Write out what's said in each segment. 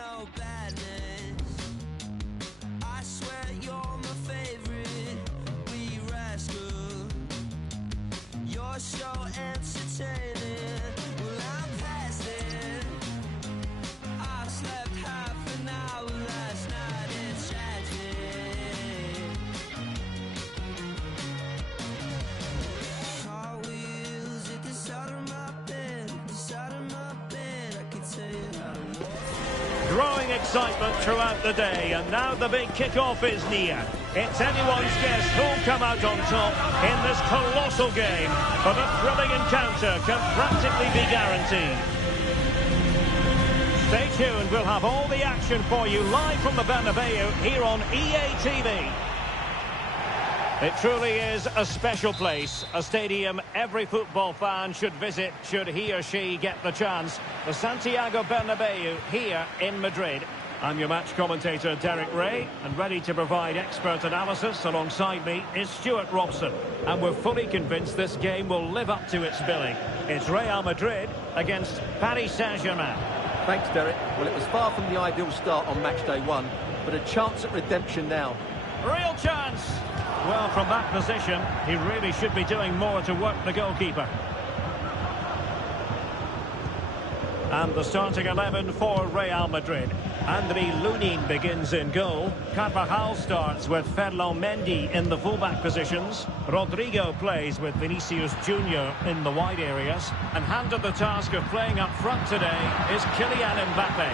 no badness. I swear you're my favorite wee rascal. You're so entertaining. Well, I'm past it. I slept half an hour last night. It's tragic. Cartwheels at the side of my bed, the side of my bed. I can tell you how to walk. Growing excitement throughout the day, and now the big kick-off is near. It's anyone's guess who'll come out on top in this colossal game, but a thrilling encounter can practically be guaranteed. Stay tuned, we'll have all the action for you live from the Bernabeu here on EA TV. It truly is a special place, a stadium every football fan should visit should he or she get the chance. The Santiago Bernabeu here in Madrid. I'm your match commentator Derek Ray, and ready to provide expert analysis alongside me is Stuart Robson. And we're fully convinced this game will live up to its billing. It's Real Madrid against Paris Saint-Germain. Thanks, Derek. Well, it was far from the ideal start on match day one, but a chance at redemption now. Real chance! Well, from that position, he really should be doing more to work the goalkeeper. And the starting 11 for Real Madrid. Andriy Lunin begins in goal. Carvajal starts with Ferland Mendy in the fullback positions. Rodrigo plays with Vinicius Junior in the wide areas. And handed the task of playing up front today is Kylian Mbappe.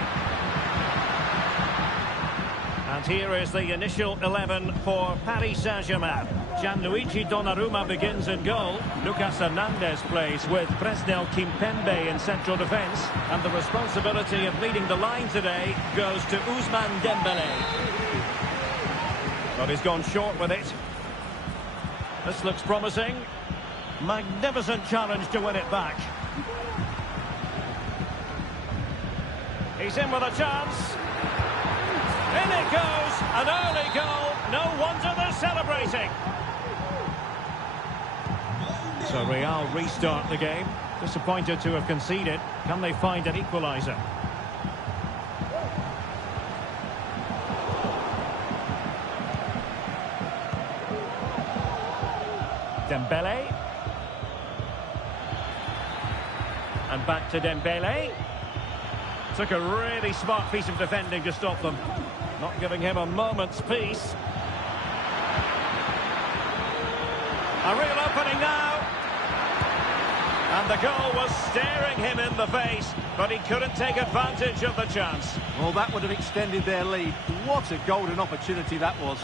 And here is the initial 11 for Paris Saint-Germain. Gianluigi Donnarumma begins in goal. Lucas Hernandez plays with Presnel Kimpembe in central defence. And the responsibility of leading the line today goes to Ousmane Dembélé. But he's gone short with it. This looks promising. Magnificent challenge to win it back. He's in with a chance. In it goes, an early goal, no wonder they're celebrating. So Real restart the game, disappointed to have conceded. Can they find an equaliser? Dembélé. And back to Dembélé. Took a really smart piece of defending to stop them. Not giving him a moment's peace. A real opening now. And the goal was staring him in the face, but he couldn't take advantage of the chance. Well, that would have extended their lead. What a golden opportunity that was.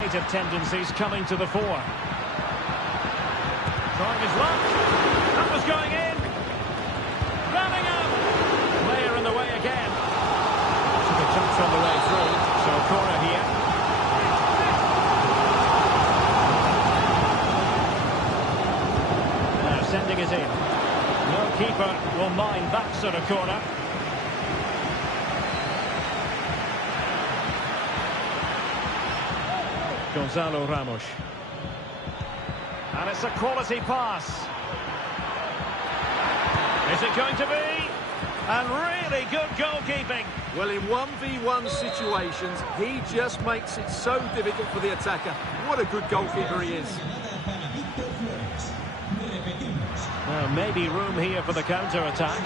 Creative tendencies coming to the fore. Trying his luck. That was going in. Bellingham. Player in the way again. Took a touch on the way through. So a corner here. Now sending it in. No keeper will mind that sort of corner. Gonzalo Ramos. And it's a quality pass. Is it going to be? And really good goalkeeping. Well, in 1v1 situations, he just makes it so difficult for the attacker. What a good goalkeeper he is. Well, maybe room here for the counter-attack.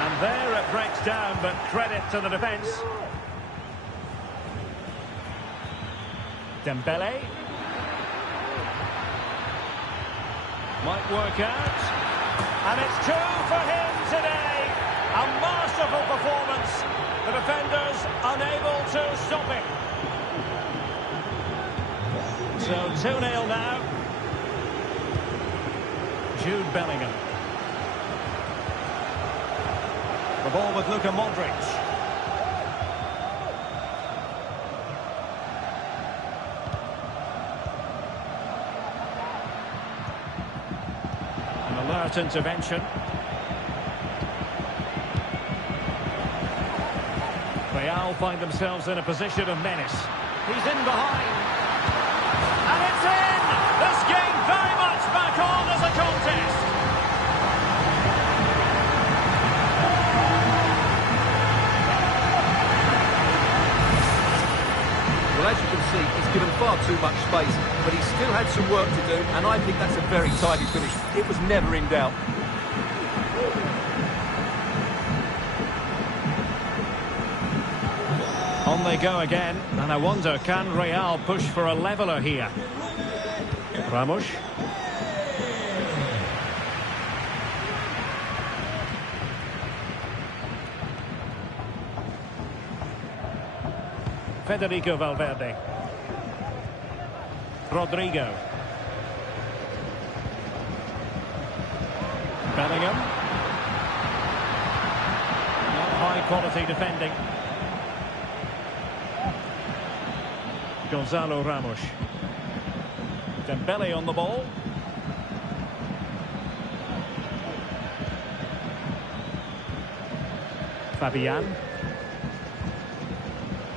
And there it breaks down, but credit to the defence. Dembélé. Might work out. And it's two for him today. A masterful performance. The defenders unable to stop it. So 2-0 now. Jude Bellingham. The ball with Luka Modric. Alert intervention. Real find themselves in a position of menace. He's in behind. And as you can see, he's given far too much space, but he still had some work to do, and I think that's a very tidy finish. It was never in doubt. On they go again, and I wonder, can Real push for a leveller here? Ramos. Federico Valverde. Rodrigo. Bellingham. High quality defending. Gonzalo Ramos. Dembele on the ball. Fabian.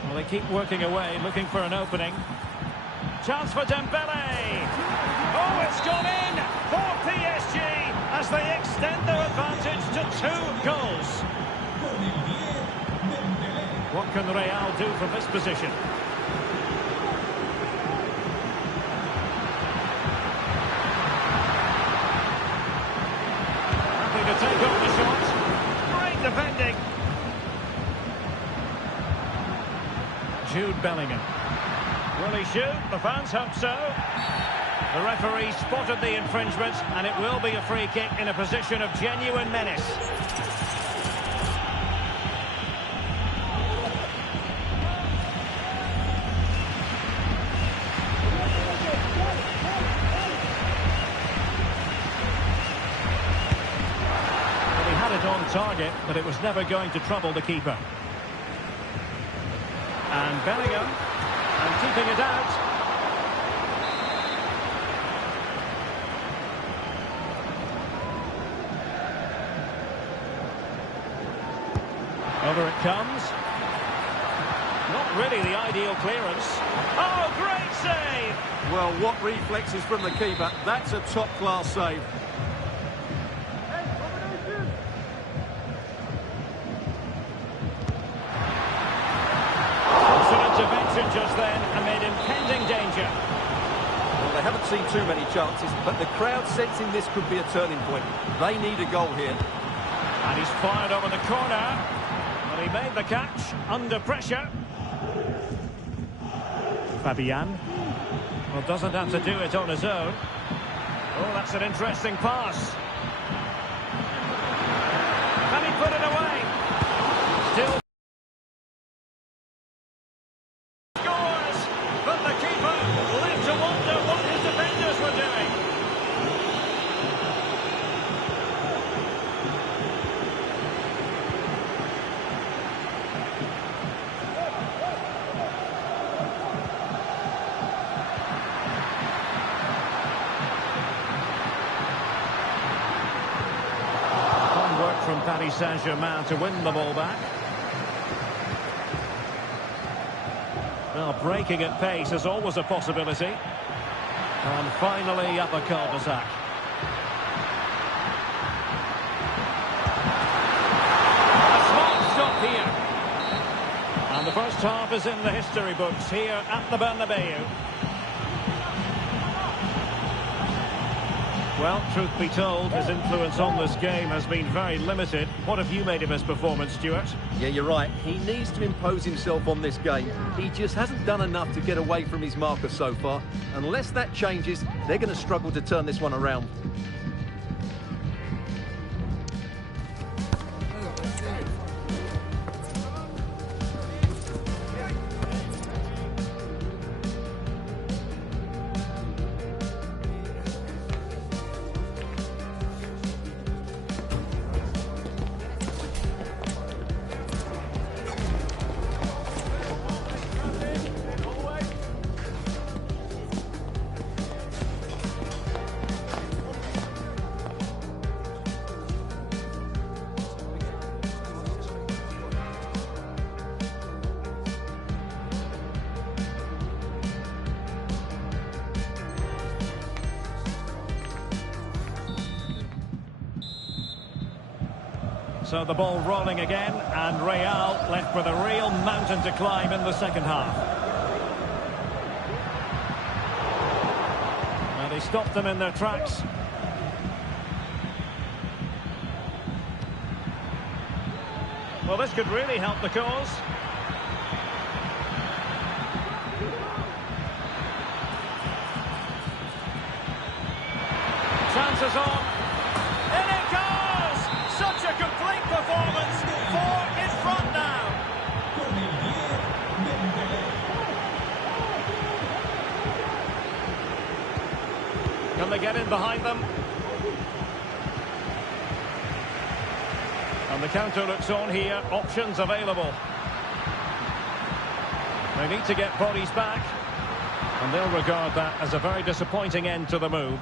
Well, they keep working away, looking for an opening. Chance for Dembele. Oh, it's gone in for PSG as they extend their advantage to 2 goals. What can Real do from this position? Happy to take on the shot. Great defending. Jude Bellingham. Will he shoot? The fans hope so. The referee spotted the infringement, and it will be a free kick in a position of genuine menace. Well, he had it on target, but it was never going to trouble the keeper. And Bellingham, and keeping it out. Over it comes. Not really the ideal clearance. Oh, great save! Well, what reflexes from the keeper. That's a top-class save. Intervention just then amid impending danger. Well, they haven't seen too many chances, but the crowd sensing this could be a turning point. They need a goal here. And he's fired over the corner. But he made the catch under pressure. Fabian. Well, doesn't have to do it on his own. Oh, that's an interesting pass. Can he put it away? Still. But the keeper left to wonder what his defenders were doing. Fine work from Paris Saint-Germain to win the ball back. Well, breaking at pace is always a possibility. And finally up a cul-de-sac. A smart stop here. And the first half is in the history books here at the Bernabeu. Well, truth be told, his influence on this game has been very limited. What have you made of his performance, Stuart? Yeah, you're right. He needs to impose himself on this game. He just hasn't done enough to get away from his marker so far. Unless that changes, they're going to struggle to turn this one around. So the ball rolling again, and Real left with a real mountain to climb in the second half. stopped them in their tracks. Well, this could really help the cause. Chances on. In it goes! Such a complete performance. 4 in front now. Can they get in behind them? And the counter looks on here. Options available. They need to get bodies back. And they'll regard that as a very disappointing end to the move.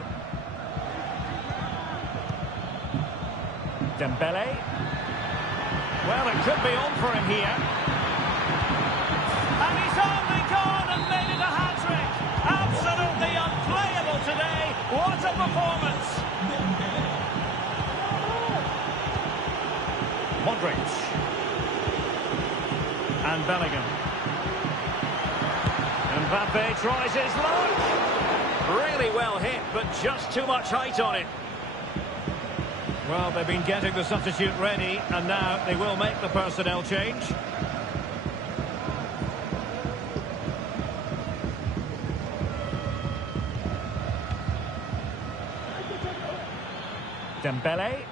Dembele. Well, it could be on for him here. And he's only gone and made it a hat-trick. Absolutely unplayable today. What a performance. Modric. And Bellingham. Mbappe tries his luck. Really well hit, but just too much height on it. Well, they've been getting the substitute ready, and now they will make the personnel change. Dembele.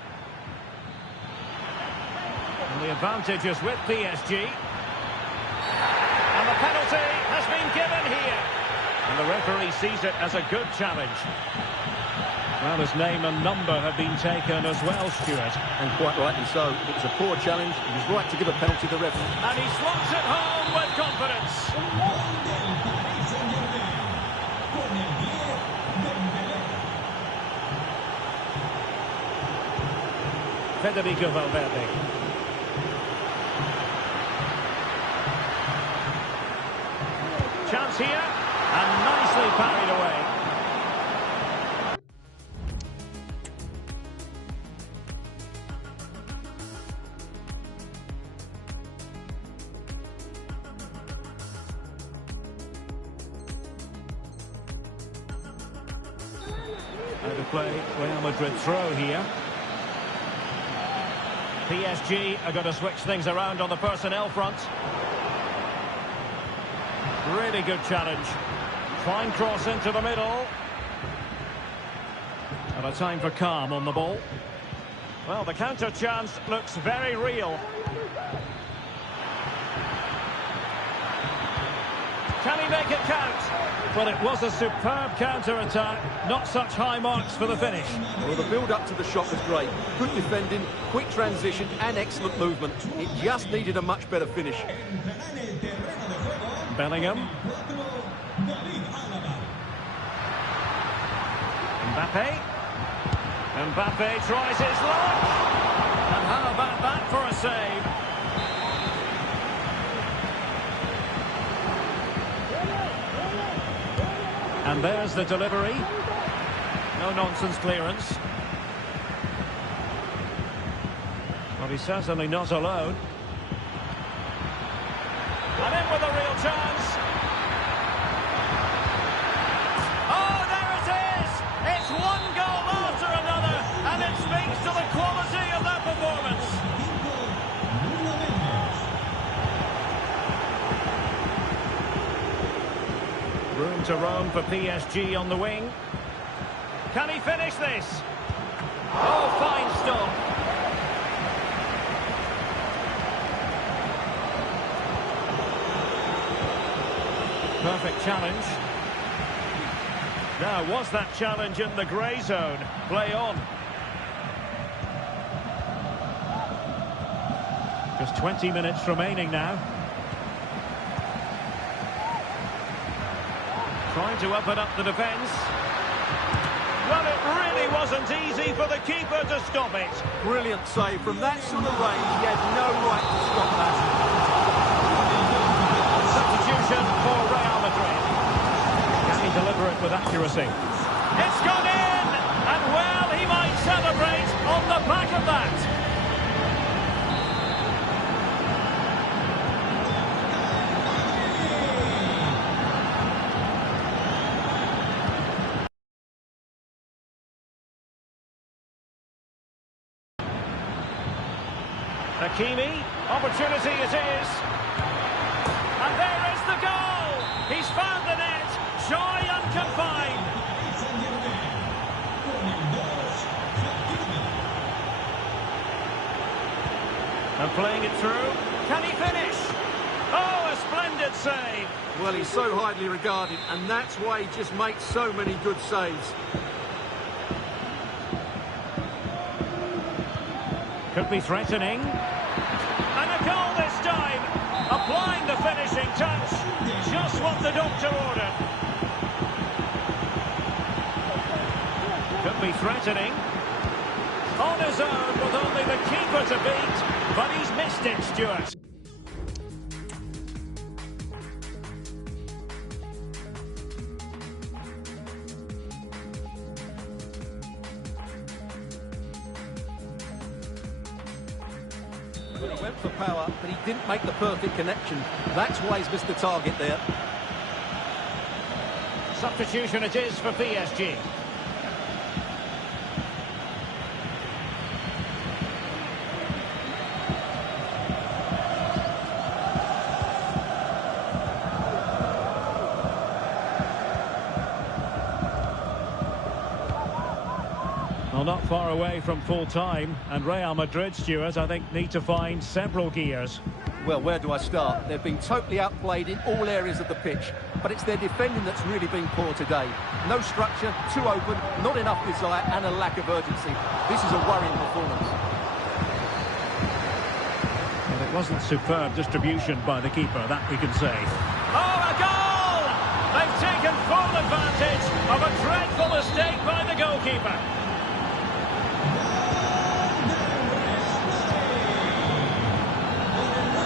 And the advantage is with PSG. And the penalty has been given here. And the referee sees it as a good challenge. Well, his name and number have been taken as well, Stuart. And quite rightly so. It was a poor challenge. He was right to give a penalty to the referee. And he slots it home with confidence. Federico Valverde. Chance here, and nicely parried away. Out of play, Real Madrid throw here. PSG are going to switch things around on the personnel front. Really good challenge. Fine cross into the middle. And a time for calm on the ball. Well, the counter chance looks very real. Can he make it count? Well, it was a superb counter-attack. Not such high marks for the finish. Well, the build-up to the shot was great. Good defending, quick transition and excellent movement. It just needed a much better finish. Bellingham. Mbappe. Mbappe tries his luck. And how about that for a save? And there's the delivery. No-nonsense clearance. Well, he's certainly not alone. And in with a real chance. Oh, there it is! It's one goal after another, and it speaks to the quality of their performance. Room to roam for PSG on the wing. Can he finish this? Oh, fine stop. Perfect challenge. Now, was that challenge in the grey zone? Play on. Just 20 minutes remaining now. Trying to open up the defence. Well, it really wasn't easy for the keeper to stop it. Brilliant save. From that sort of range, he had no right to stop that. Substitution for Real Madrid. Can he deliver it with accuracy? It's gone in! And well, he might celebrate on the back of that. Hakimi, opportunity it is. And there is the goal! He's found the net, joy unconfined. And playing it through, can he finish? Oh, a splendid save. Well, he's so highly regarded, and that's why he just makes so many good saves. Could be threatening. And a goal this time. Applying the finishing touch. Just what the doctor ordered. Could be threatening. On his own with only the keeper to beat. But he's missed it, Stuart. Well, he went for power, but he didn't make the perfect connection. That's why he's missed the target there. Substitution it is for PSG. Well, not far away from full time, and Real Madrid, Stuart, I think, need to find several gears. Well, where do I start? They've been totally outplayed in all areas of the pitch, but it's their defending that's really been poor today. No structure, too open, not enough desire, and a lack of urgency. This is a worrying performance. Well, it wasn't superb distribution by the keeper, that we can say. Oh, a goal! They've taken full advantage of a dreadful mistake by the goalkeeper.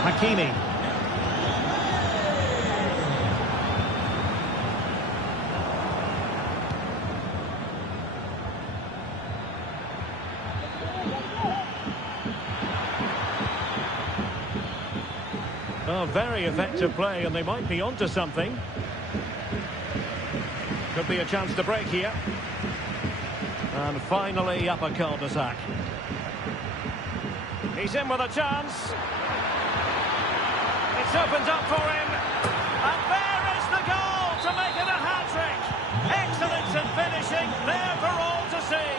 Hakimi. Oh, very effective play, and they might be onto something. Could be a chance to break here. And finally up a cul-de-sac. He's in with a chance. It's opened up for him, and there is the goal to make it a hat-trick. Excellence in finishing, there for all to see.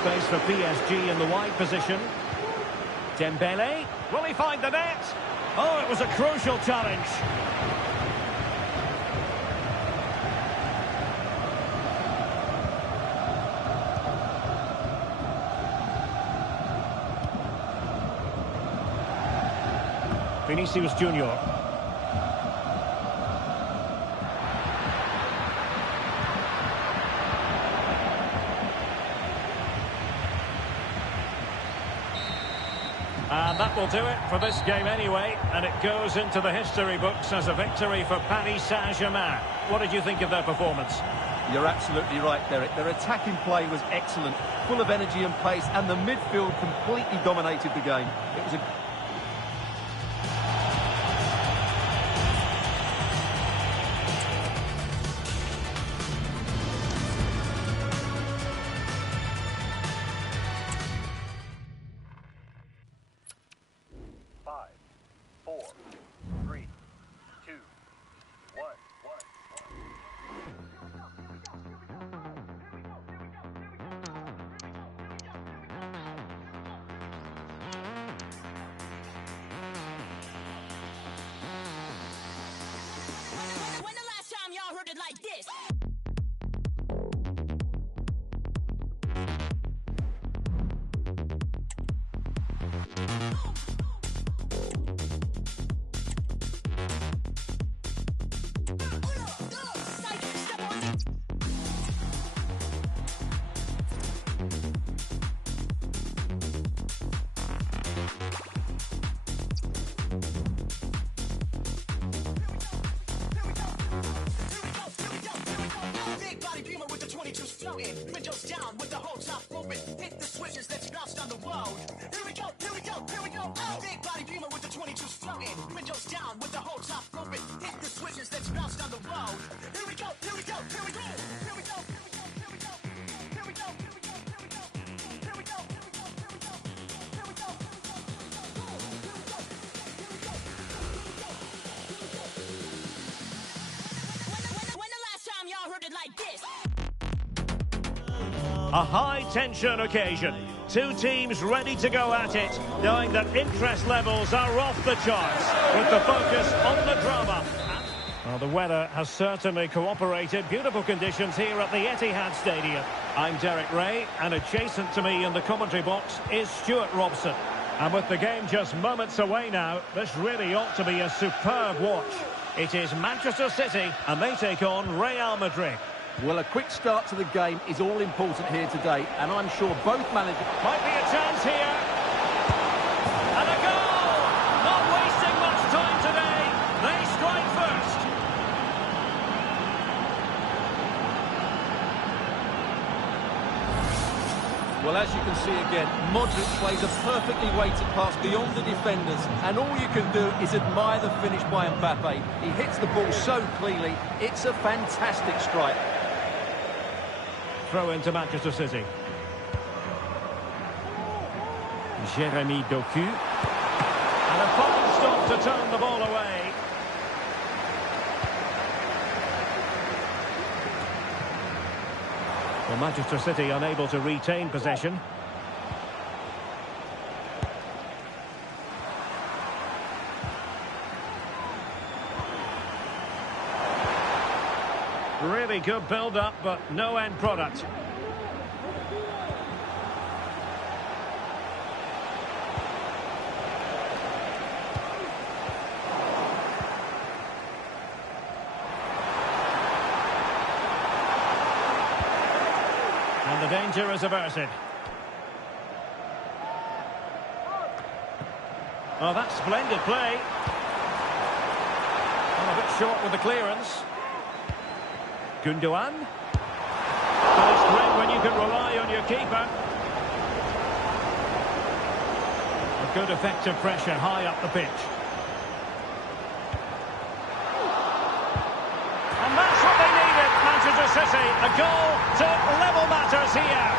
Space for PSG in the wide position. Dembele, will he find the net? Oh, it was a crucial challenge. Vinicius Junior. And that will do it for this game anyway, and it goes into the history books as a victory for Paris Saint-Germain. What did you think of their performance? You're absolutely right, Derek. Their attacking play was excellent, full of energy and pace, and the midfield completely dominated the game. It was a like this. Windows down with the whole top open. Hit the switches, let's bounce down the road. Here we go, here we go, here we go. Oh, big body beamer with the 22 floating. Windows down with the whole top open. Hit the switches, let's bounce down the road. Here we go, here we go, here we go. Here we go, here we go, here we go. A high-tension occasion. Two teams ready to go at it, knowing that interest levels are off the charts, with the focus on the drama. Well, the weather has certainly cooperated. Beautiful conditions here at the Etihad Stadium. I'm Derek Ray, and adjacent to me in the commentary box is Stuart Robson. And with the game just moments away now, this really ought to be a superb watch. It is Manchester City, and they take on Real Madrid. Well, a quick start to the game is all important here today, and I'm sure both managers... Might be a chance here. And a goal! Not wasting much time today. They strike first. Well, as you can see again, Modric plays a perfectly weighted pass beyond the defenders, and all you can do is admire the finish by Mbappe. He hits the ball so cleanly, it's a fantastic strike. Throw into Manchester City. Jeremy Doku. And a fine stop to turn the ball away. Well, Manchester City unable to retain possession. Really good build-up, but no end product. And the danger is averted. Oh, that's splendid play. Oh, a bit short with the clearance. Gundogan. But it's great when you can rely on your keeper. A good effective pressure high up the pitch. And that's what they needed, Manchester City. A goal to level matters here.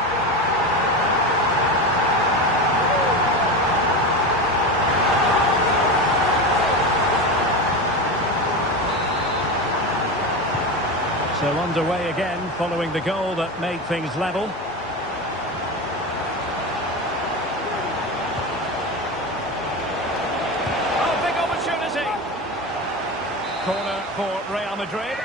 So underway again, following the goal that made things level. Oh, big opportunity! Corner for Real Madrid.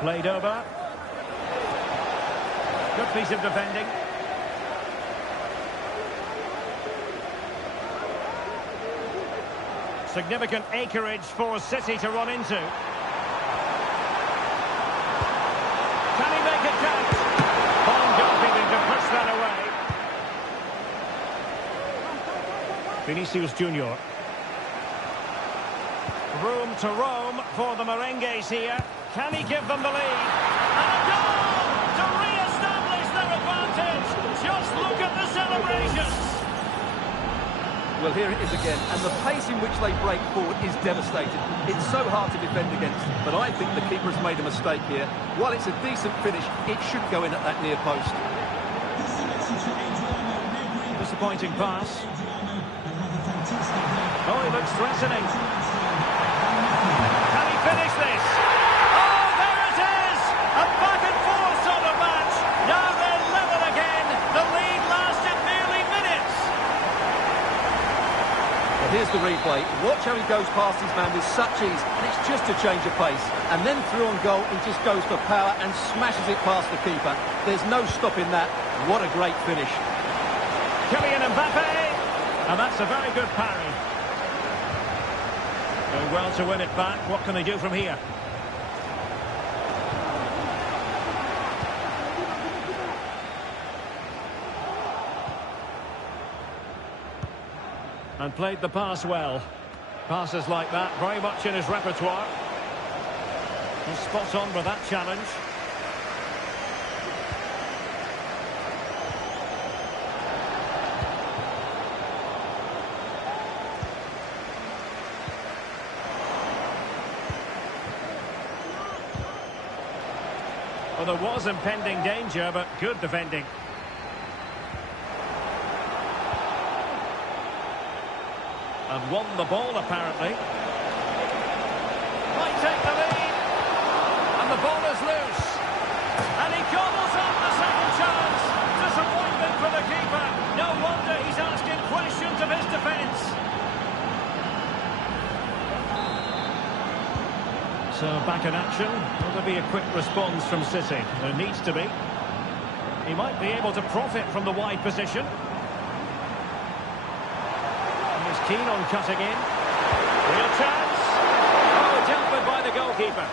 Played over. Good piece of defending. Significant acreage for City to run into. Can he make it count? Fine goalkeeping to push that away. Vinicius Junior. Room to roam for the Merengues here. Can he give them the lead? And a goal to re-establish their advantage. Just look at the celebrations. Well, here it is again, and the pace in which they break forward is devastating. It's so hard to defend against, but I think the keeper has made a mistake here. While it's a decent finish, it should go in at that near post. Disappointing pass. Oh, he looks threatening. Can he finish this? Oh, there it is! A back and forth sort of match. Now they're level again. The lead lasted nearly minutes. Here's the replay. Watch how he goes past his man with such ease, and it's just a change of pace. And then through on goal, he just goes for power and smashes it past the keeper. There's no stopping that. What a great finish. Kylian Mbappe, and that's a very good parry. Going well to win it back. What can they do from here? And played the pass well. Passes like that, very much in his repertoire. He's spot on with that challenge. Well, there was impending danger, but good defending. And won the ball, apparently. Might take the lead. ball is loose. And he gobbles up the second chance. Disappointment for the keeper. No wonder he's asking questions of his defence. So back in action. Will there be a quick response from City? There needs to be. He might be able to profit from the wide position. He's keen on cutting in. Real chance. Oh, dealt with by the goalkeeper.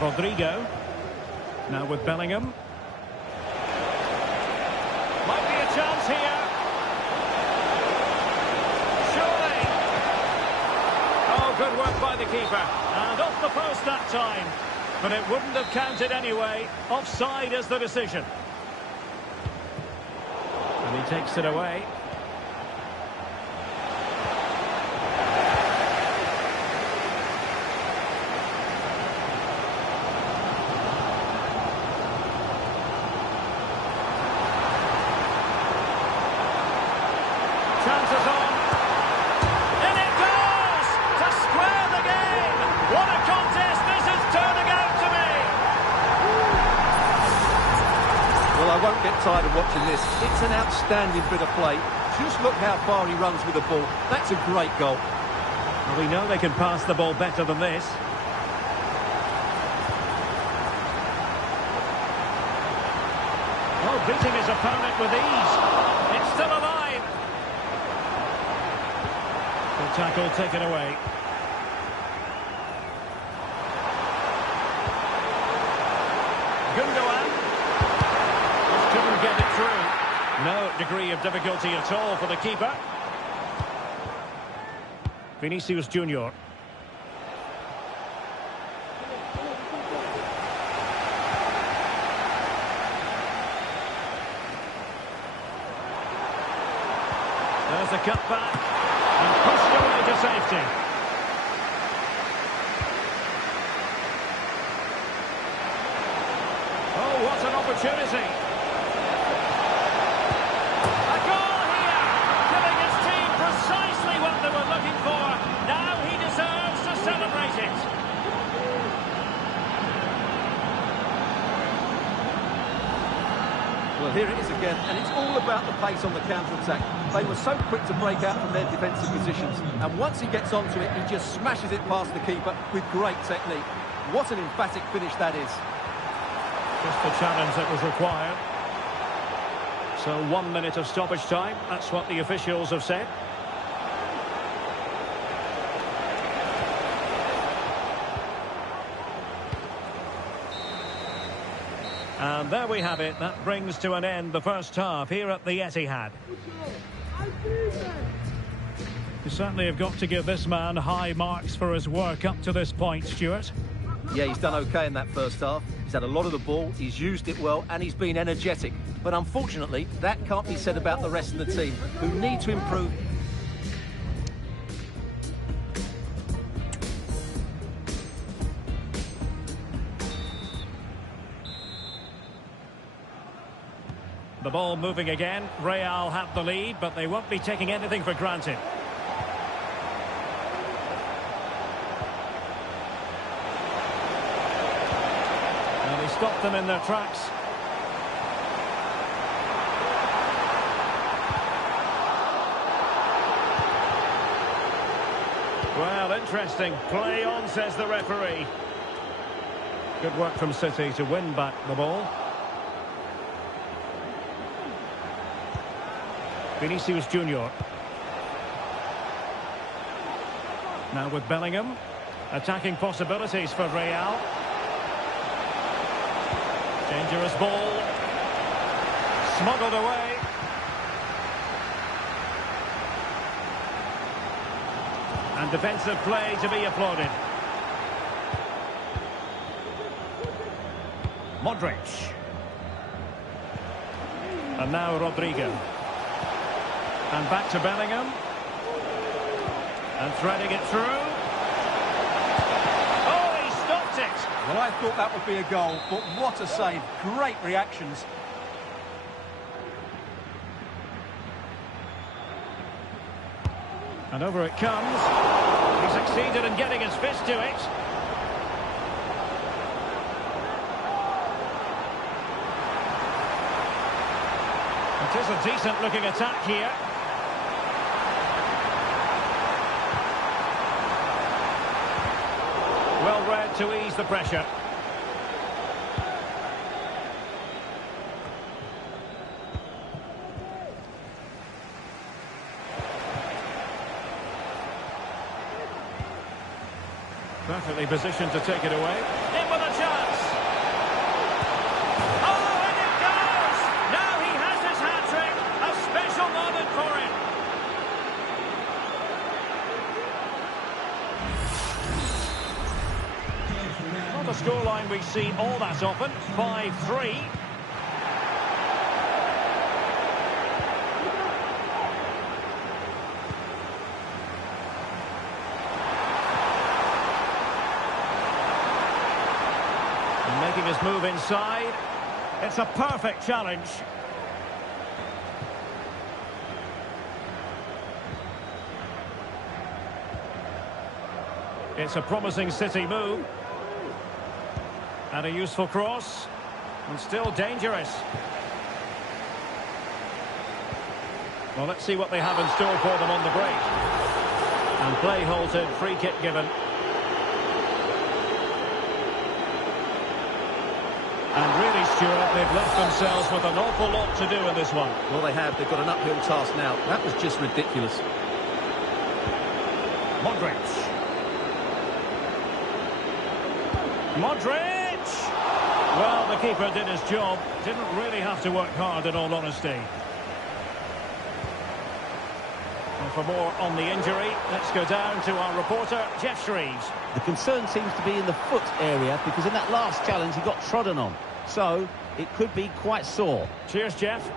Rodrigo. Now with Bellingham. Might be a chance here. Surely. Oh, good work by the keeper. And off the post that time. But it wouldn't have counted anyway. Offside is the decision. And he takes it away. Chances on. In it goes! To square the game! What a contest this is turning out to be! Well, I won't get tired of watching this. It's an outstanding bit of play. Just look how far he runs with the ball. That's a great goal. Well, we know they can pass the ball better than this. Oh, beating his opponent with ease. It's still alive. Good tackle taken away. Gundogan. Just couldn't get it through. No degree of difficulty at all for the keeper. Vinicius Junior. There's a cut back and pushed away to safety. Oh, what an opportunity. A goal here, giving his team precisely what they were looking for. Now he deserves to celebrate it. Well, here it is again, and it's all about the pace on the counter-attack. They were so quick to break out from their defensive positions, and once he gets onto it, he just smashes it past the keeper with great technique. What an emphatic finish that is. Just the challenge that was required. So 1 minute of stoppage time, that's what the officials have said. And there we have it. That brings to an end the first half here at the Etihad. You certainly have got to give this man high marks for his work up to this point, Stuart. Yeah, he's done okay in that first half. He's had a lot of the ball, he's used it well, and he's been energetic. But unfortunately, that can't be said about the rest of the team, who need to improve. The ball moving again. Real have the lead, but they won't be taking anything for granted. And he stopped them in their tracks. Well, interesting. Play on, says the referee. Good work from City to win back the ball. Vinicius Junior. Now with Bellingham. Attacking possibilities for Real. Dangerous ball. Smuggled away. And defensive play to be applauded. Modric. And now Rodrigo. And back to Bellingham. And threading it through. Oh, he stopped it! Well, I thought that would be a goal, but what a save. Great reactions. And over it comes. He succeeded in getting his fist to it. It is a decent-looking attack here. Well read to ease the pressure. Perfectly positioned to take it away. In with a chance. Oh, and it goes! Now he has his hat-trick. A special moment for him. Not a scoreline we see all that often. 5-3. Making his move inside. It's a perfect challenge. It's a promising City move. And a useful cross. And still dangerous. Well, let's see what they have in store for them on the break. And play halted, free kick given. And really, Stuart, they've left themselves with an awful lot to do in this one. Well, they have. They've got an uphill task now. That was just ridiculous. Modric. Modric! Well, the keeper did his job. Didn't really have to work hard, in all honesty. And for more on the injury, let's go down to our reporter, Jeff Shreves. The concern seems to be in the foot area, because in that last challenge he got trodden on. So, it could be quite sore. Cheers, Jeff.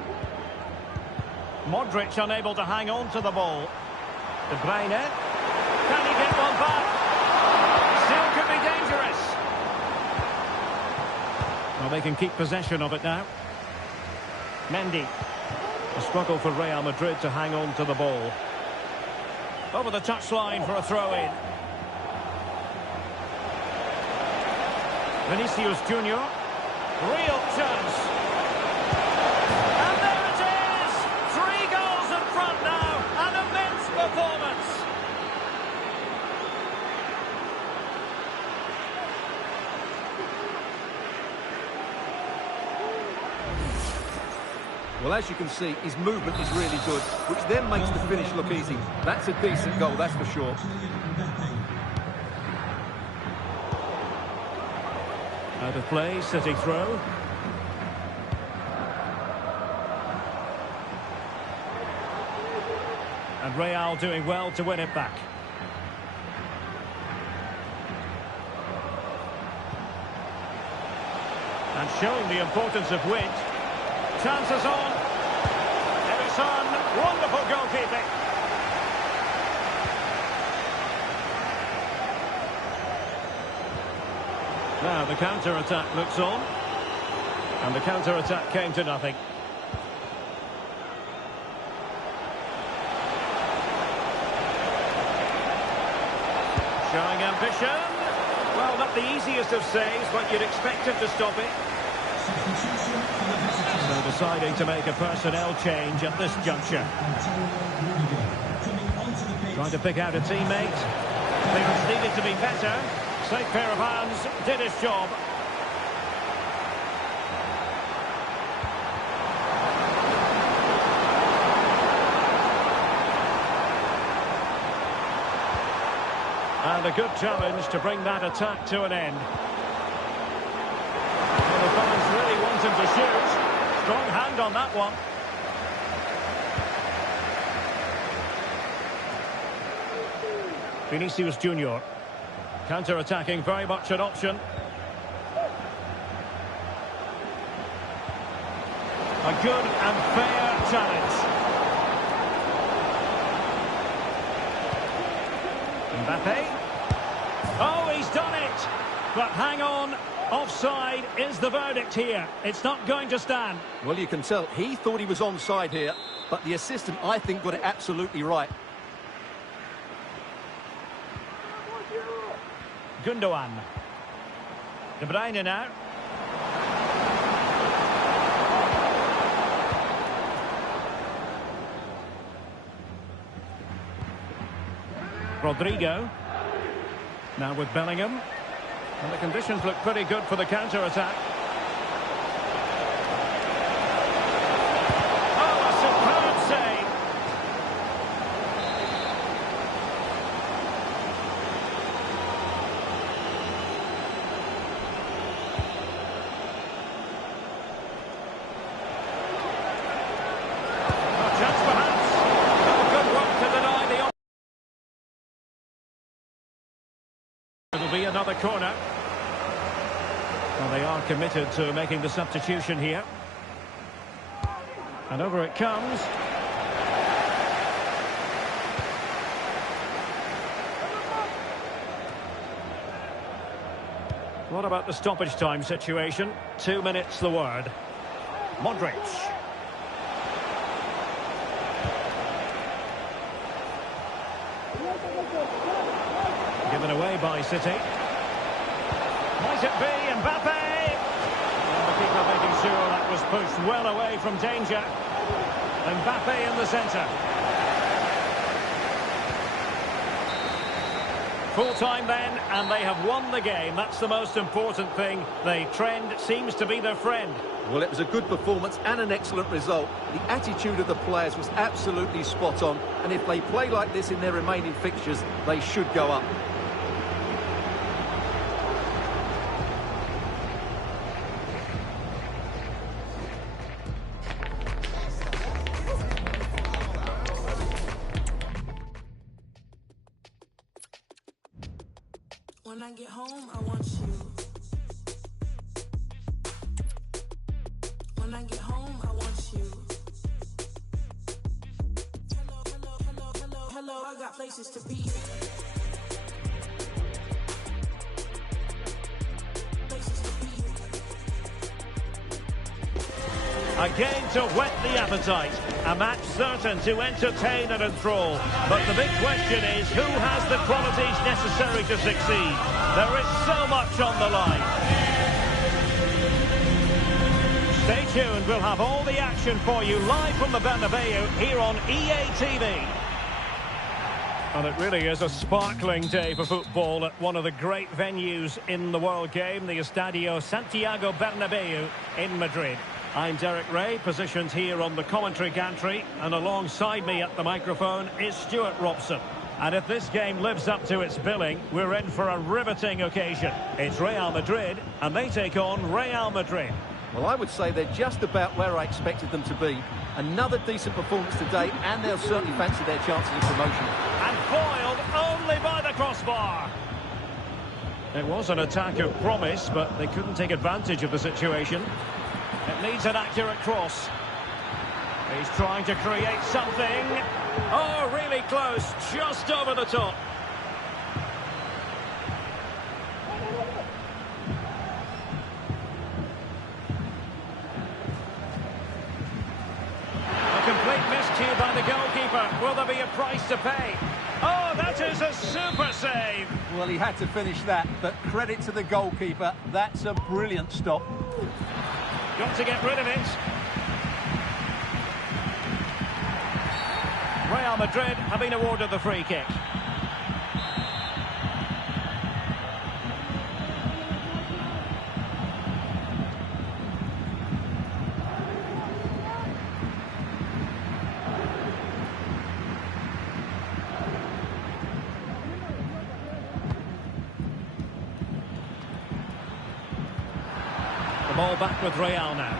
Modric unable to hang on to the ball. De Bruyne. Can he get one back? Still could be dangerous. Well, they can keep possession of it now. Mendy. A struggle for Real Madrid to hang on to the ball. Over the touchline for a throw-in. Vinicius Junior. Real chance. And there it is! 3 goals in front now. An immense performance. Well, as you can see, his movement is really good, which then makes the finish look easy. That's a decent goal, that's for sure. Out of play, City throw. And Real doing well to win it back. And showing the importance of width. Chances on. Ederson, wonderful goalkeeping. Now the counter-attack looks on. And the counter-attack came to nothing. Showing ambition. Well, not the easiest of saves, but you'd expect him to stop it. So deciding to make a personnel change at this juncture. Trying to pick out a teammate. Things needed to be better. Safe pair of hands, did his job. And a good challenge to bring that attack to an end. Well, the fans really want him to shoot. Strong hand on that one. Vinicius Junior. Counter-attacking, very much an option. A good and fair challenge. Mbappe. Oh, he's done it! But hang on, offside is the verdict here. It's not going to stand. Well, you can tell he thought he was onside here, but the assistant, I think, got it absolutely right. Gundogan. De Bruyne now. Rodrigo. Now with Bellingham. And the conditions look pretty good for the counter-attack. Oh, a superb save. A chance perhaps. Oh, good work to deny the... It'll be another corner. Well, they are committed to making the substitution here. And over it comes. What about the stoppage time situation? 2 minutes the word. Modric. Given away by City. Might it be Mbappe? And the keeper making sure that was pushed well away from danger. Mbappe in the centre. Full time then, and they have won the game. That's the most important thing. The trend seems to be their friend. Well, it was a good performance and an excellent result. The attitude of the players was absolutely spot on, and if they play like this in their remaining fixtures, they should go up. When I get home, I want you. When I get home, I want you. Hello, hello, hello, hello, hello. I got places to be. Places to be. A game to whet the appetite. A match certain to entertain and enthrall. But the big question is, who has the qualities necessary to succeed? There is so much on the line. Stay tuned. We'll have all the action for you live from the Bernabeu here on EA TV. And it really is a sparkling day for football at one of the great venues in the world game, the Estadio Santiago Bernabeu in Madrid. I'm Derek Ray, positioned here on the commentary gantry, and alongside me at the microphone is Stuart Robson. And if this game lives up to its billing, we're in for a riveting occasion. It's Real Madrid, and they take on Real Madrid. Well, I would say they're just about where I expected them to be. Another decent performance today, and they'll certainly fancy their chances of promotion. And foiled only by the crossbar. It was an attack of promise, but they couldn't take advantage of the situation. It needs an accurate cross. He's trying to create something. Oh, really close, just over the top. A complete miscue by the goalkeeper. Will there be a price to pay? Oh, that is a super save. Well, he had to finish that, but credit to the goalkeeper. That's a brilliant stop. Got to get rid of it. Real Madrid have been awarded the free kick. The ball back with Real now.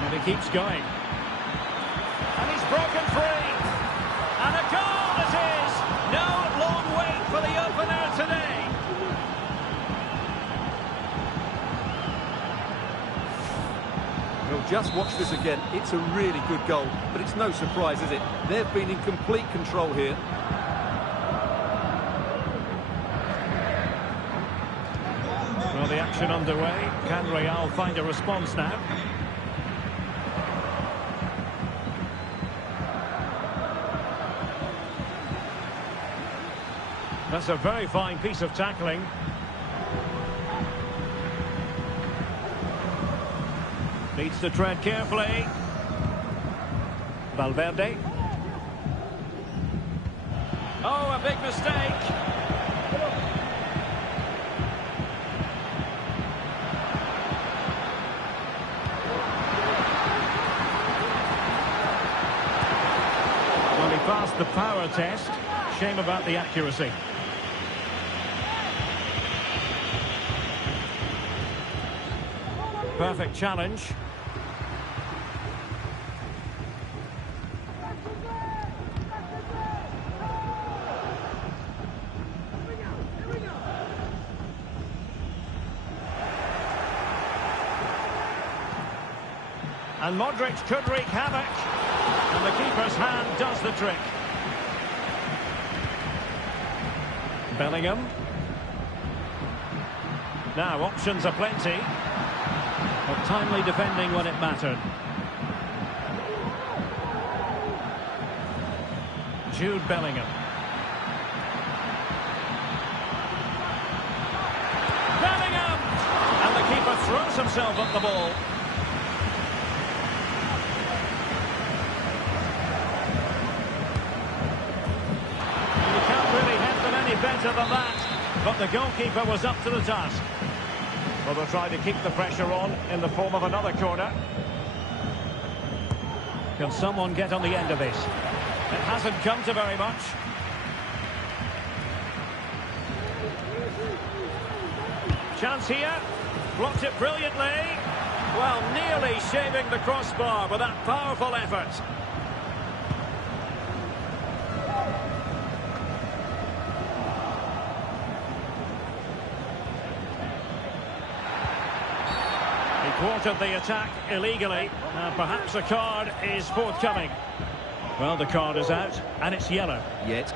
And he keeps going. And he's broken free. And a goal it is! No long wait for the opener today. Well, just watch this again. It's a really good goal, but it's no surprise, is it? They've been in complete control here. Well, the action underway. Can Real find a response now? That's a very fine piece of tackling. Needs to tread carefully. Valverde. Oh, a big mistake. Well, he passed the power test. Shame about the accuracy. Perfect challenge. And Modric could wreak havoc. And the keeper's hand does the trick. Bellingham. Now, options are plenty. But timely defending when it mattered. Jude Bellingham. Bellingham! And the keeper throws himself at the ball. You can't really hit them any better than that. But the goalkeeper was up to the task. Well, they'll try to keep the pressure on in the form of another corner. Can someone get on the end of this? It hasn't come to very much. Chance here. Blocked it brilliantly. Well, nearly shaving the crossbar with that powerful effort. Thwarted the attack illegally. Perhaps a card is forthcoming. Well, the card is out, and it's yellow. Yeah, it's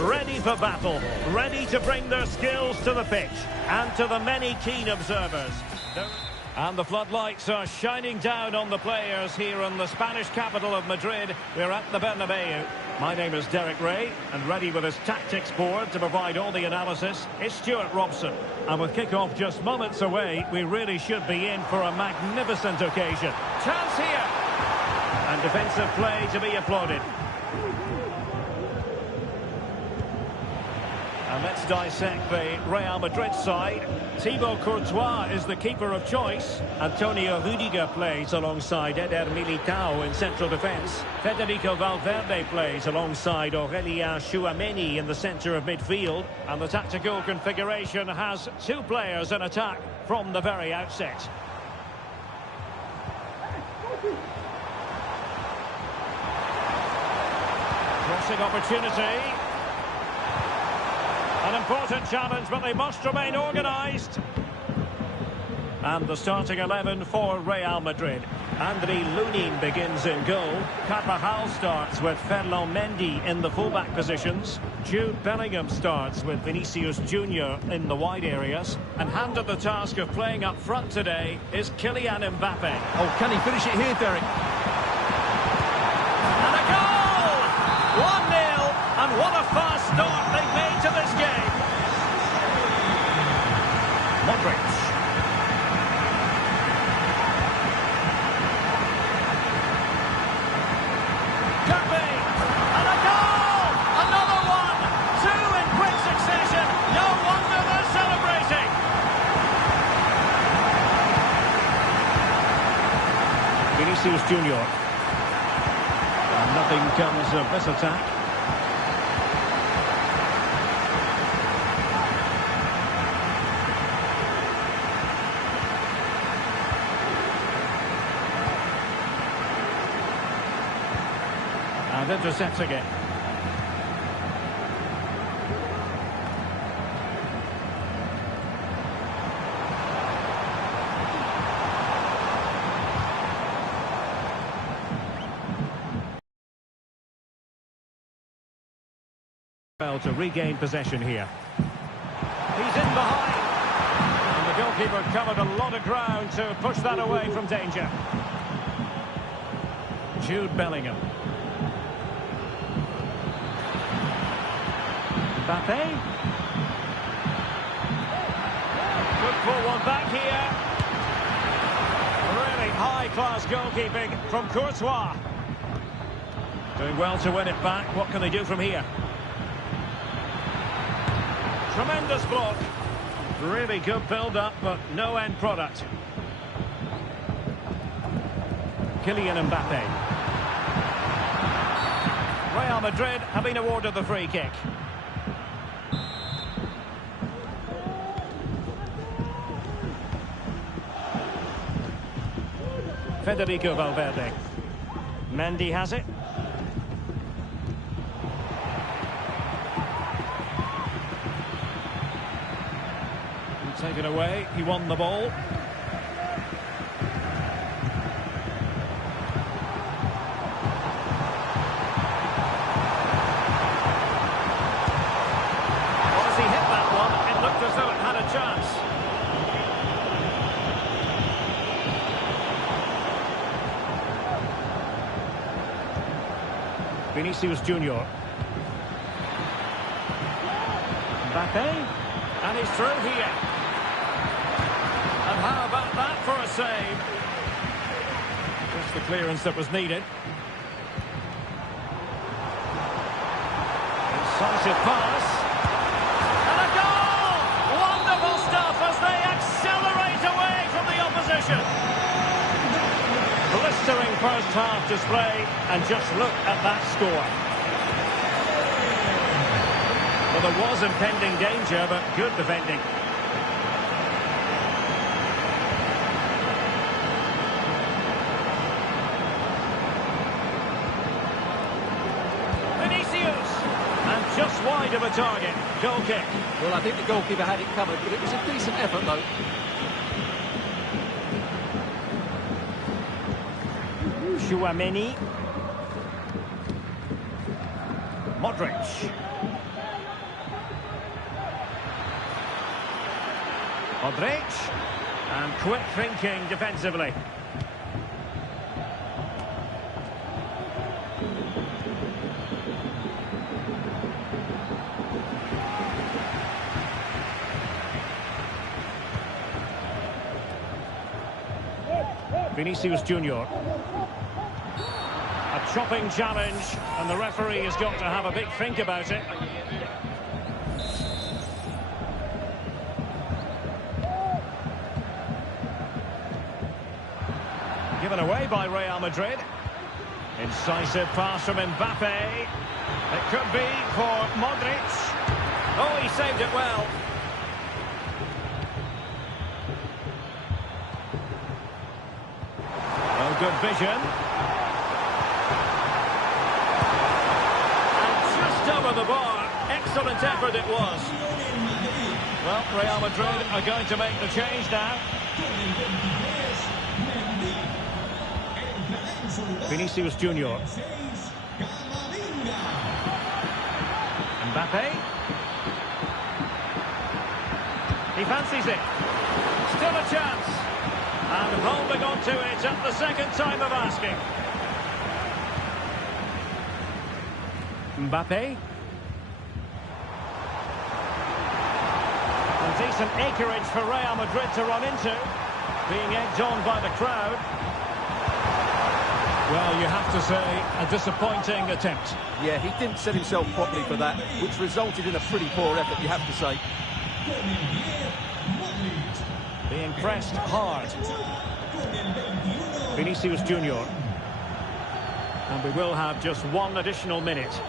ready for battle, ready to bring their skills to the pitch and to the many keen observers. And the floodlights are shining down on the players here in the Spanish capital of Madrid. We're at the Bernabeu. My name is Derek Ray, and ready with his tactics board to provide all the analysis is Stuart Robson. And with kick-off just moments away, we really should be in for a magnificent occasion. Chance here! And defensive play to be applauded. And let's dissect the Real Madrid side. Thibaut Courtois is the keeper of choice. Antonio Rüdiger plays alongside Eder Militao in central defence. Federico Valverde plays alongside Aurélien Tchouaméni in the centre of midfield. And the tactical configuration has two players in attack from the very outset. Crossing opportunity. An important challenge, but they must remain organised. And the starting 11 for Real Madrid. Andriy Lunin begins in goal. Carvajal starts with Ferland Mendy in the fullback positions. Jude Bellingham starts with Vinicius Junior in the wide areas. And handed the task of playing up front today is Kylian Mbappe. Oh, can he finish it here, Derek? And a goal! 1-0, and what a fast start they've made to this game. Modric. Mbappe, and a goal! Another one! Two in quick succession. No wonder they're celebrating. Vinicius Junior. Another Nothing comes of this attack. And intercepting it. Well, to regain possession here. He's in behind. And the goalkeeper covered a lot of ground to push that away from danger. Jude Bellingham. Mbappe. Good pull one back here. Really high-class goalkeeping from Courtois. Doing well to win it back. What can they do from here? Tremendous block. Really good build-up, but no end product. Kylian Mbappe. Real Madrid have been awarded the free kick. Federico Valverde. Mendy has it. Taken away, he won the ball. Well, as he hit that one, it looked as though it had a chance. Vinicius Junior. Mbappe. And he's through here. And how about that for a save? Just the clearance that was needed. Incisive pass. And a goal! Wonderful stuff as they accelerate away from the opposition. Blistering first half display, and just look at that score. Well, there was impending danger, but good defending. Just wide of a target. Goal kick. Well, I think the goalkeeper had it covered, but it was a decent effort, though. Tchouaméni. Modric. Modric. And quick thinking defensively. Vinicius Junior. A chopping challenge, and the referee has got to have a big think about it. Given away by Real Madrid. Incisive pass from Mbappe. It could be for Modric. Oh, he saved it well. Good vision. And just over the bar. Excellent effort it was. Well, Real Madrid are going to make the change now. Vinicius Junior. Mbappe. He fancies it. Still a chance. And holding on to it at the second time of asking. Mbappe. A decent acreage for Real Madrid to run into. Being egged on by the crowd. Well, you have to say, a disappointing attempt. Yeah, he didn't set himself properly for that, which resulted in a pretty poor effort, you have to say. Being pressed hard. Vinicius Junior. And we will have just one additional minute.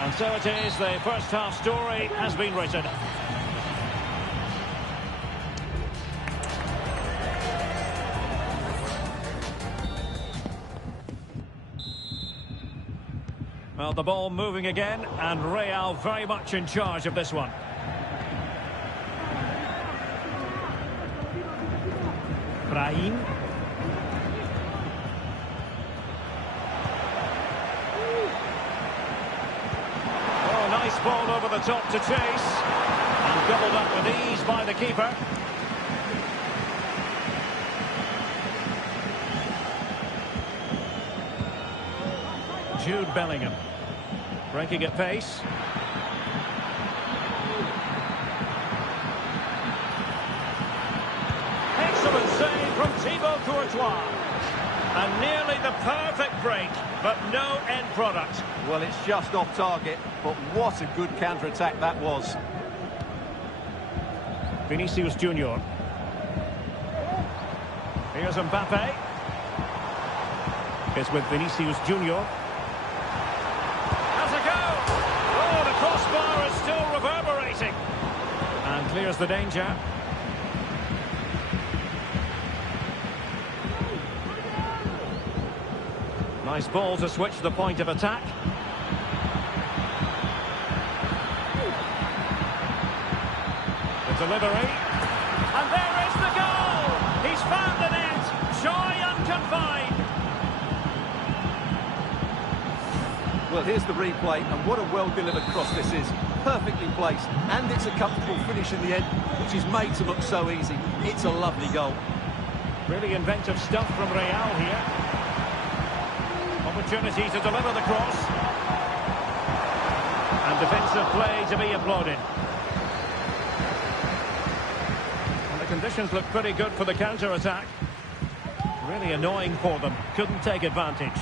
And so it is, the first half story has been written. Well, the ball moving again, and Real very much in charge of this one. Brahim. Oh, nice ball over the top to chase. And gobbled up with ease by the keeper. Jude Bellingham. Breaking at pace. Excellent save from Thibaut Courtois. And nearly the perfect break, but no end product. Well, it's just off target, but what a good counter-attack that was. Vinicius Junior. Here's Mbappe. It's with Vinicius Junior. Has a go! Oh, the crossbar is still reverberating. And clears the danger. Nice ball to switch the point of attack. The delivery. And there is the goal! He's found the net! Joy unconfined! Well, here's the replay, and what a well-delivered cross this is. Perfectly placed, and it's a comfortable finish in the end, which is made to look so easy. It's a lovely goal. Really inventive stuff from Real here. Opportunity to deliver the cross. And defensive play to be applauded. And the conditions look pretty good for the counter-attack. Really annoying for them. Couldn't take advantage.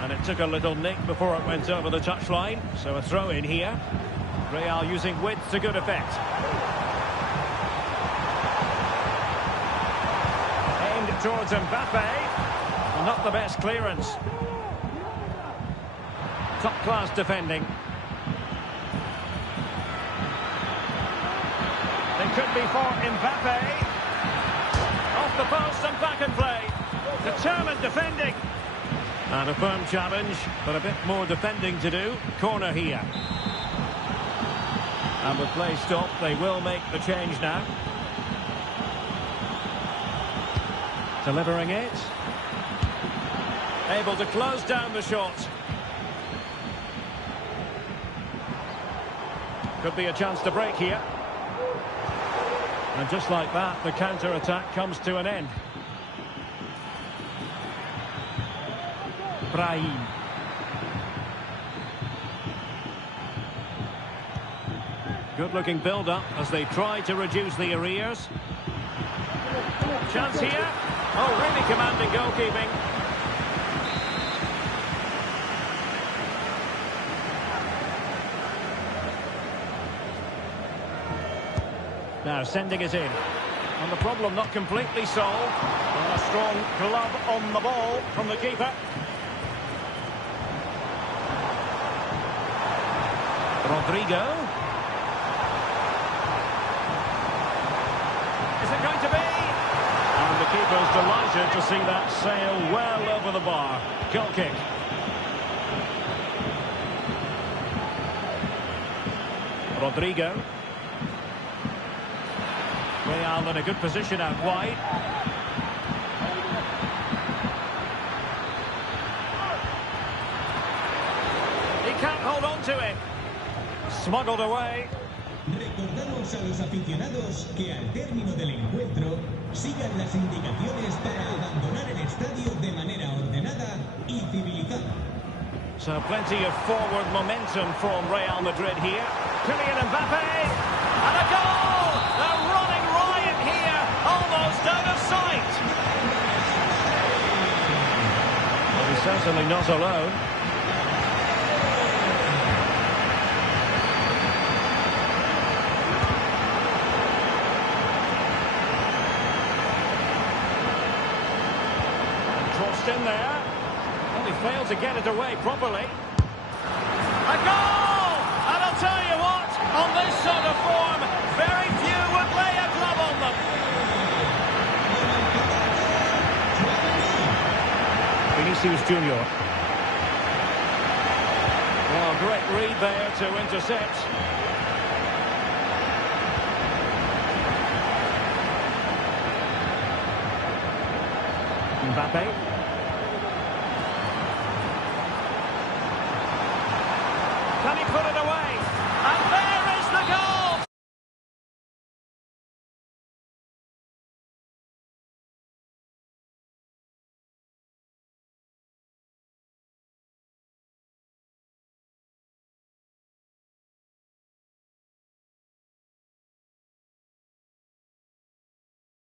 And it took a little nick before it went over the touchline. So a throw in here. Real using width to good effect. Aimed towards Mbappe. Well, not the best clearance. Top-class defending. It could be for Mbappe. Off the post and back in play. Determined defending. And a firm challenge, but a bit more defending to do. Corner here. And with play stopped, they will make the change now. Delivering it. Able to close down the shot. Could be a chance to break here. And just like that, the counter-attack comes to an end. Brahim. Good-looking build-up as they try to reduce the arrears. Chance here. Oh, really commanding goalkeeping. Now sending it in. And the problem not completely solved. And a strong glove on the ball from the keeper. Rodrigo. Is it going to be? And the keeper's delighted to see that sail well over the bar. Goal kick. Rodrigo. Real in a good position out wide. He can't hold on to it. Smuggled away. Recordamos a los aficionados que al término del encuentro sigan las indicaciones para abandonar el estadio de manera ordenada y civilizada. So plenty of forward momentum from Real Madrid here. Kylian Mbappe. And a goal! They're running riot here, almost out of sight. Well, he's certainly not alone. failed to get it away properly. A goal! And I'll tell you what, on this sort of form, very few would lay a glove on them. Vinicius Junior. Well, great read there to intercept. Mbappe.